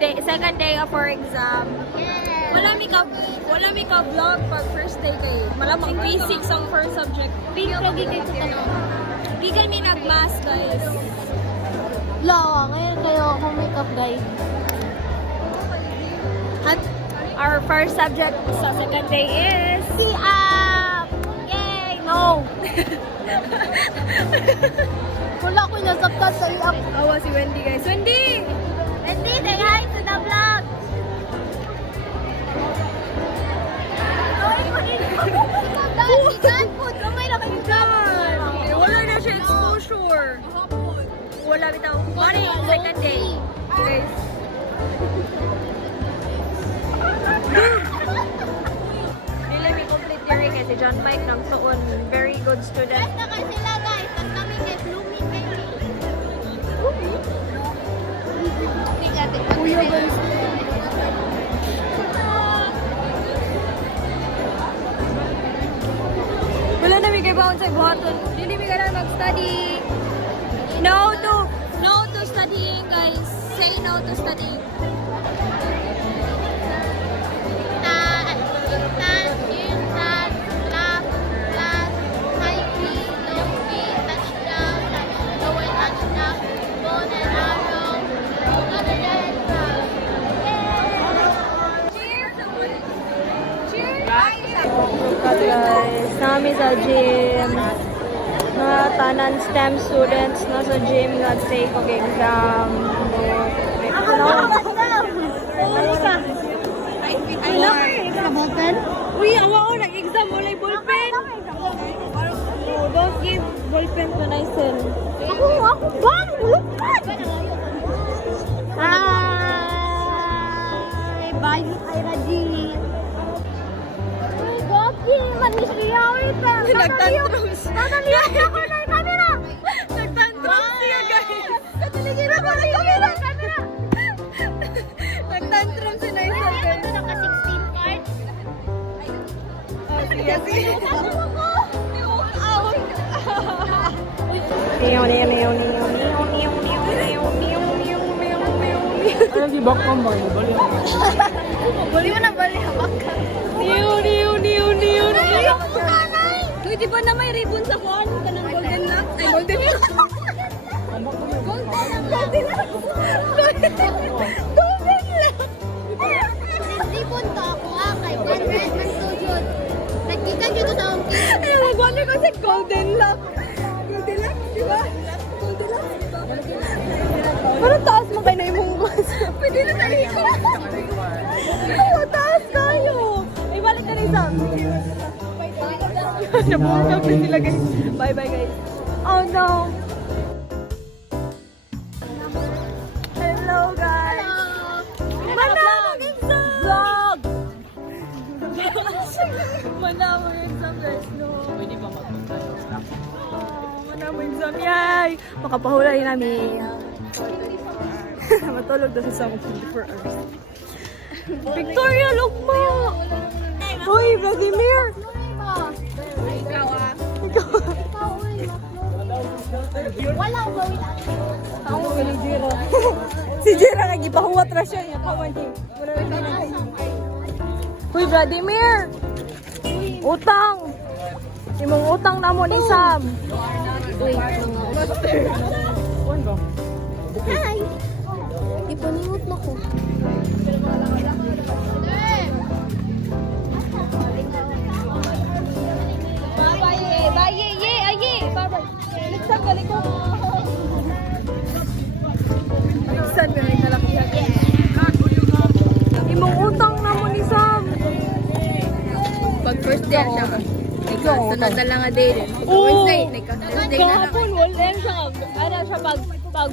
second day of our exam. Wala mi ka vlog pag first day kay malamang basics ang first subject. Di kami nag-mass, guys. Ngayon kayo akong makeup guys. At our first subject sa second day is Yay! No! Wala ko nasabtan sa iap. Awa si Wendy, guys. Wendy! Wendy, say hi to the vlog. Wala na siya exposure. Wala bitaw. Money, second day. Guys. Dili mi complete theory kasi John Mike nang suon. Very good student. Basta ka sila guys. Tapos kami kay Blooming baby. Kuya, guys. Wala na mi kay baon sa buhaton. Dili mi gana mag-study. No to studying, guys. Say no to studying. Guys, nami sa gym. Mga tanan STEM students na sa gym nga take og exam. Uy, awa ko nag-exam wala ballpen. Oh, don't give ballpen to Naisen. Ako ba? Hi! Bye, Ira G. Uy, Goki! Manisiyawit pa! Nagtantrums. Tataliyan ako na yung camera! Nagtantrums siya, guys. Tataligin ako na yung camera! Nagtantrums si Naisen, guys. Ito naka 16 cards. Oh, sige. Ano si Bak Mamba? Buli mo na bali, hawak ka. Uy, di ba na may ribbon sa kuwan? Kanang golden lock? Ay, golden lock. Ribon to ako kay Conrad Mantuyod. Nagkita dito sa ongki. Ay, nag-wonder kasi golden lock. Golden lock, di ba? Golden lock. Parang taas mo kayo na yung mungkos. Pwede na tayo ito. Oo, taas kayo. Ay, balik ka na isang. Nabungkag na sila, guys. Bye-bye, guys. Oh, no. Hello, guys. Manamang exam! Vlog! Manamang exam, guys. No. Pwede ba mag-stop? Manamang exam. Yay! Makapahulay namin. Matulog daw sa 24 hours. Victoria, lugma! Uy, Vladimir! Ikaw wala ko gawin Ako ko ni Jira. Si Jira nga gipahuwat ra siya niya paman di. Uy, Vladimir. Utang. Imong utang na mo ni Sam. Hi! Ipaningot na ko. Nagsan galing ko. Nagsan galing kalakihan. Imong utang na mo ni Sam. Pag first day siya, sunod na lang nga day din. Wednesday, Thursday na lang. Kahapon, wala siya. Ano siya pag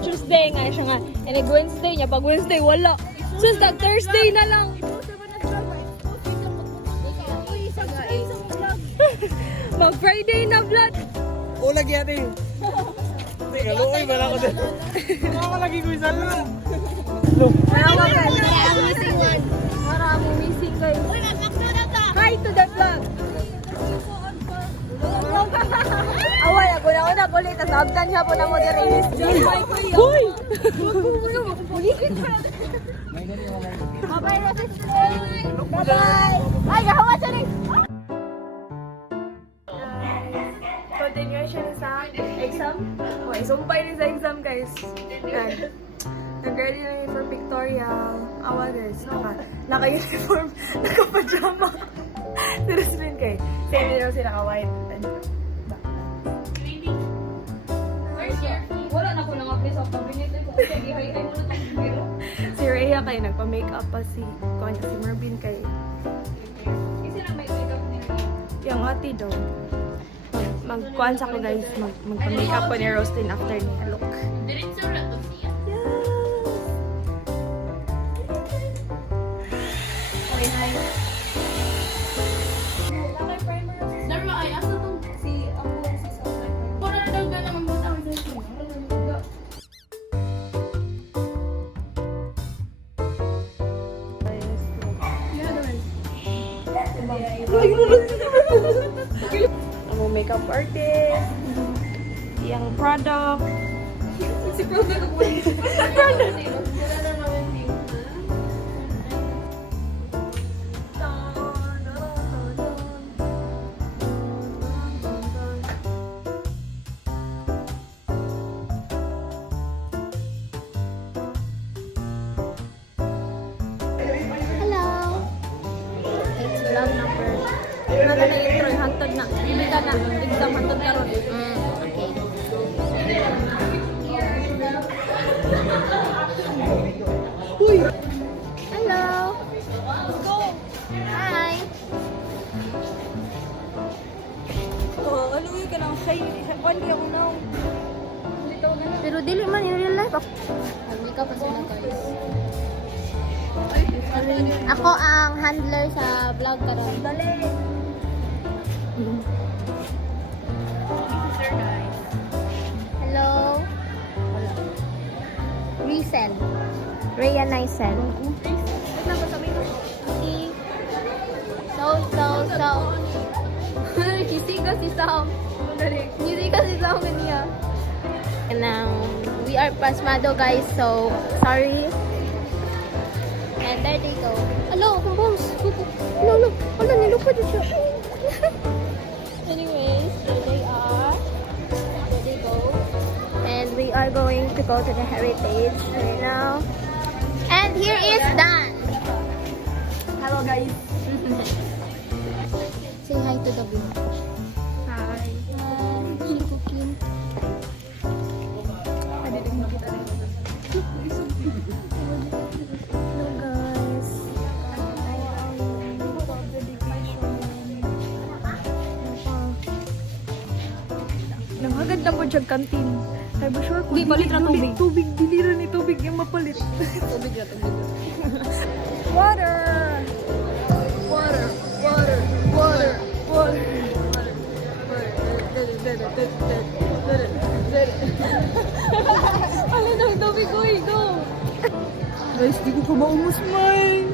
Tuesday nga siya nga. And nag Wednesday niya. Pag Wednesday, wala. Since nag Thursday na lang. Mag Friday na vlog. Ulag yate. Teka, luoy ba na ako din? Lagi ko isa lang. Para mo missing guys. Hi to the vlog. Away ako na ulit. Tapos abdan siya po na moderate. Hoy! Magigit ka na. May ganyan wala. Bye-bye, Roses. Bye-bye. Ay, gahawa siya rin. Continuation sa exam. Okay, sumpay rin sa exam, guys. Yan. Nag-ready na rin for pictorial. Awares. Naka-uniform. Naka-pajama. Seriously rin kay. Same din daw sila ka-white. Wala na ko lang apply sa cabinet. Sige, hay-hay mo na itong biro. Si Rhea kay nagpa-makeup pa si Marvin kay Kasi lang may makeup nila. yung ate daw. Magkuhan sa ko guys. Magpa-makeup ko ni Rostin after niya look. Diretso na to siya. Okay, hi. Daro ay asa tong si ako si Sophie. Para daw ga naman mo tawag sa siya. Ang makeup artist. Yung product. Si Product ko. Hello. It's vlog number. Ano na intro, hantod na. Hindi ka na. Exam hantod ka ron. Okay. Hello. Let's go. Hi. Oh, ano yun ka lang? Wali ako na. Pero dili man in real life. Makeup pa sila guys. Ako ang handler sa vlog karon. Dali. Hello. Resell. Rhea Nicel. Si So. Kisiga si Sam. Kisiga si Sam kaniya. And we are pasmado guys, so sorry. And there they go. Hello, boss. Hello. Hello, nilupad siya. Anyways, there they are. There they go. And we are going to go to the heritage right now. And here is Dan. Hello guys. Say hi to the view. Hi. Hi, cooking. Hello guys. Nanghagad na po dyan kantin. Ay ba sure kung Di, palit na tubig. Tubig, diliran ni tubig yung mapalit. Tubig na. Water! Water! Water! Water! Water! Ano daw tubig ko, go! Guys, di ko pa maumos, May!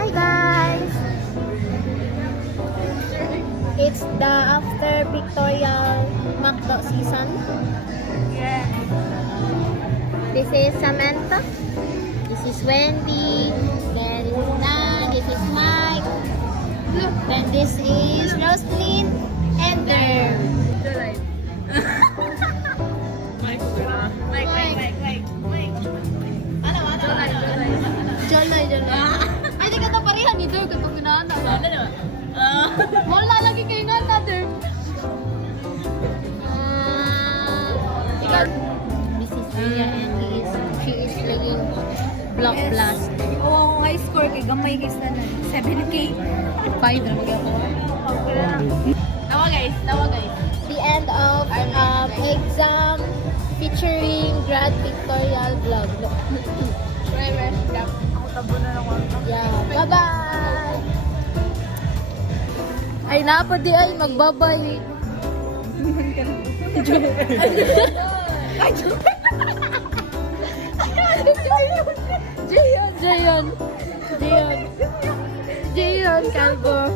Hi guys! It's the after pictorial MacDo season. Yeah. This is Samantha. This is Wendy. Then this is Dan. This is Mike. Then this is Roslyn. And there. Joloy. Ay, di ka na pareha ni Dirk itong ginana. Wala lagi kayo nga na, Dirk. This is Rhea and she is playing Block Blast. Oo, high score kay gamay kay Sanan. 7K. 5 na mag-ako. Tawa guys. The end of exam featuring grad pictorial vlog. Ako tabo na lang ako. Yeah, bye-bye! Ay, napa di ay magbabay. Jayon, Calvo.